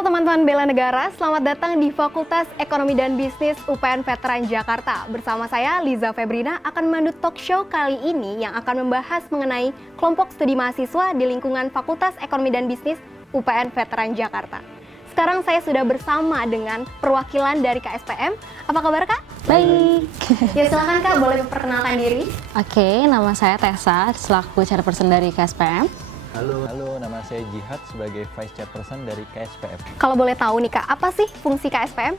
Halo teman-teman bela negara, selamat datang di Fakultas Ekonomi dan Bisnis UPN Veteran Jakarta. Bersama saya, Liza Febrina, akan memandu talk show kali ini yang akan membahas mengenai kelompok studi mahasiswa di lingkungan Fakultas Ekonomi dan Bisnis UPN Veteran Jakarta. Sekarang saya sudah bersama dengan perwakilan dari KSPM. Apa kabar Kak? Baik. Ya silakan Kak, boleh memperkenalkan diri. Oke, nama saya Tessa, selaku chairperson dari KSPM. Halo, nama saya Jihad sebagai Vice Chairperson dari KSPM. Kalau boleh tahu nih Kak, apa sih fungsi KSPM?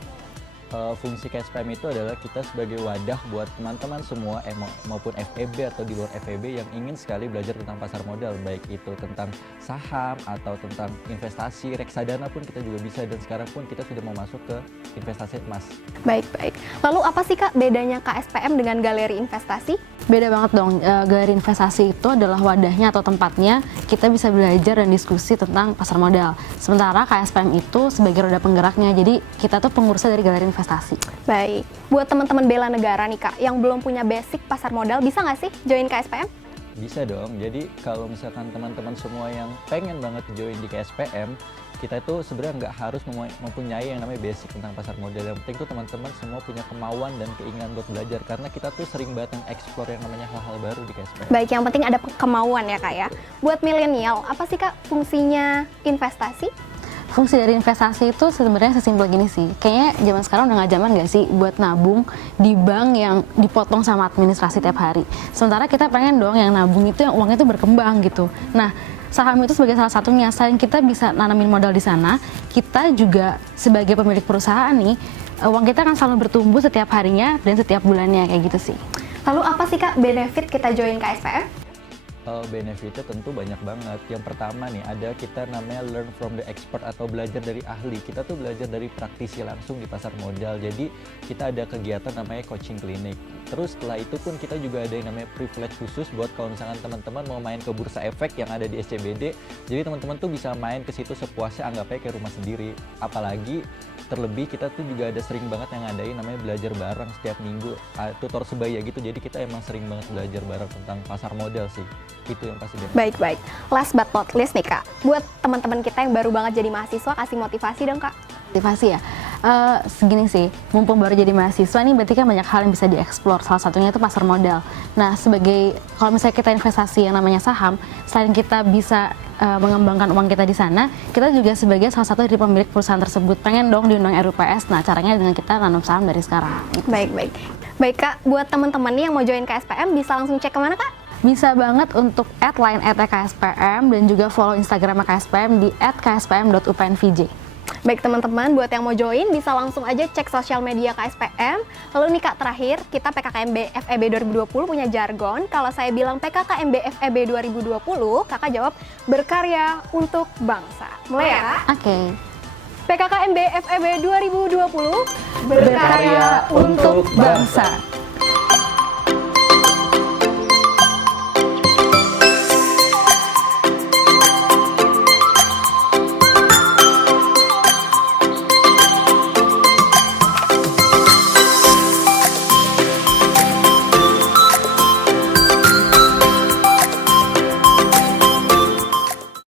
Fungsi KSPM itu adalah kita sebagai wadah buat teman-teman semua maupun FEB atau di luar FEB yang ingin sekali belajar tentang pasar modal, baik itu tentang saham atau tentang investasi, reksadana pun kita juga bisa, dan sekarang pun kita sudah mau masuk ke investasi emas. Baik. Lalu apa sih Kak bedanya KSPM dengan galeri investasi? Beda banget dong, galeri investasi itu adalah wadahnya atau tempatnya kita bisa belajar dan diskusi tentang pasar modal. Sementara KSPM itu sebagai roda penggeraknya, jadi kita tuh pengurusnya dari galeri investasi. Baik, buat teman-teman bela negara nih Kak, yang belum punya basic pasar modal, bisa nggak sih join KSPM? Bisa dong, jadi kalau misalkan teman-teman semua yang pengen banget join di KSPM, kita itu sebenarnya nggak harus mempunyai yang namanya basic tentang pasar modal. Yang penting tuh teman-teman semua punya kemauan dan keinginan buat belajar, karena kita tuh sering banget mengeksplor yang namanya hal-hal baru di KSPM. Baik, yang penting ada kemauan ya Kak ya. Buat milenial, apa sih Kak fungsinya investasi? Fungsi dari investasi itu sebenarnya sesimpel gini sih. Kayaknya zaman sekarang udah nggak zaman nggak sih buat nabung di bank yang dipotong sama administrasi tiap hari. Sementara kita pengen dong yang nabung itu yang uangnya itu berkembang gitu. Nah, saham itu sebagai salah satunya. Selain kita bisa nanamin modal di sana, kita juga sebagai pemilik perusahaan nih, uang kita akan selalu bertumbuh setiap harinya dan setiap bulannya kayak gitu sih. Lalu apa sih Kak benefit kita join KSPM? Benefitnya tentu banyak banget. Yang pertama nih, ada kita namanya learn from the expert atau belajar dari ahli. Kita tuh belajar dari praktisi langsung di pasar modal. Jadi kita ada kegiatan namanya coaching clinic. Terus setelah itu pun kita juga ada yang namanya privilege khusus buat kalau misalkan teman-teman mau main ke bursa efek yang ada di SCBD. Jadi teman-teman tuh bisa main ke situ sepuasnya, anggapnya kayak rumah sendiri. Apalagi terlebih kita tuh juga ada sering banget yang ngadain namanya belajar bareng setiap minggu, tutor sebaya gitu. Jadi kita emang sering banget belajar bareng tentang pasar modal sih. Itu yang pasti. Baik. Last but not least nih Kak, buat teman-teman kita yang baru banget jadi mahasiswa, kasih motivasi dong Kak. Motivasi ya, segini sih, mumpung baru jadi mahasiswa nih berarti kan banyak hal yang bisa dieksplor, salah satunya itu pasar modal. Nah, kalau misalnya kita investasi yang namanya saham, selain kita bisa mengembangkan uang kita di sana, kita juga sebagai salah satu dari pemilik perusahaan tersebut pengen dong diundang RUPS. Nah, caranya dengan kita nanam saham dari sekarang gitu. Baik Kak, buat teman-teman nih yang mau join KSPM bisa langsung cek kemana Kak? Bisa banget untuk @line @KSPM dan juga follow Instagram KSPM di @kspm.upnvj. Baik teman-teman, buat yang mau join bisa langsung aja cek sosial media KSPM. Lalu nih Kak, terakhir kita PKKMB FEB 2020 punya jargon. Kalau saya bilang PKKMB FEB 2020, Kakak jawab berkarya untuk bangsa. Mulai ya Kak? Oke. PKKMB FEB 2020 Berkarya untuk bangsa.